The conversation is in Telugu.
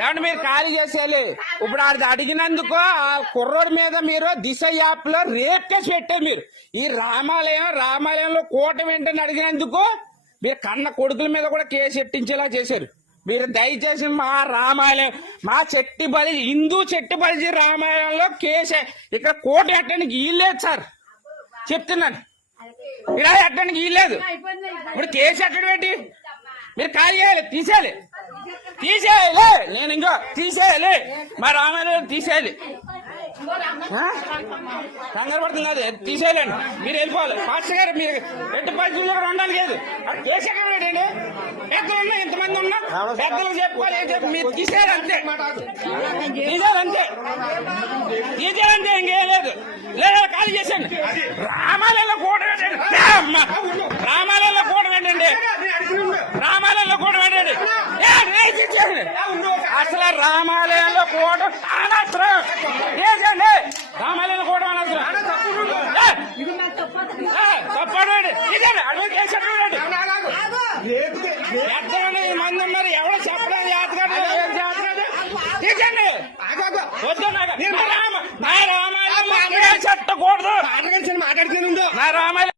ఏమంటే మీరు ఖాళీ చేసేయాలి. ఇప్పుడు అది అడిగినందుకు ఆ కుర్రోడి మీద మీరు దిశ యాప్ లో రేప్ కేసు పెట్టారు. మీరు ఈ రామాలయంలో కూటమి ఏంటని అడిగినందుకు మీరు కన్న కొడుకుల మీద కూడా కేసు ఎట్టించేలా చేశారు. మీరు దయచేసి మా రామాలయం, మా హిందూ చెట్టిబలిజీ రామాలయంలో కేసే ఇక్కడ కోర్టు ఎట్టడానికి వీల్లేదు సార్, చెప్తున్నాను. ఇలా ఎట్టడానికి వీల్లేదు. ఇప్పుడు కేసు ఎట్టడం ఏంటి? మీరు ఖాళీ చేయాలి, తీసేయాలి. నేను ఇంకో తీసేయాలి, మా రామాలయం తీసేయాలి. కంగారు పడుతుంది, అది తీసేయాలండి. మీరు వెళ్ళిపోవాలి. మాస్టర్ గారు మీరు ఎట్టి పరిస్థితుల్లో కూడా ఉండాలి. లేదు కేసు ఎక్కడ పెట్టండి. పెద్దలు ఉన్నా, ఇంతమంది ఉన్నా పెద్దలు చెప్పుకోవాలి. మీరు తీసేయాలి అంతే, తీసేయాలంతే, తీసేయాలంతే, ఇంకేం లేదు. లేదా ఖాళీ చేశాను. రామాలయంలో కూడా పెట్టండి, రామాలయంలో కూడా పెట్టండి, రామాలయంలో కూడా పెట్టండి. అసలు రామాలయంలో కూడా అనవసరం, రామాలయంలో కూడా అనవసరం. తప్పండి, అడవి కేసు ఎంతమంది మంది ఉన్నారు, ఎవరో చెప్పలేదు. తీసండి, వద్దు. నా రామాలయం చట్టకూడదు, నా రామాలయం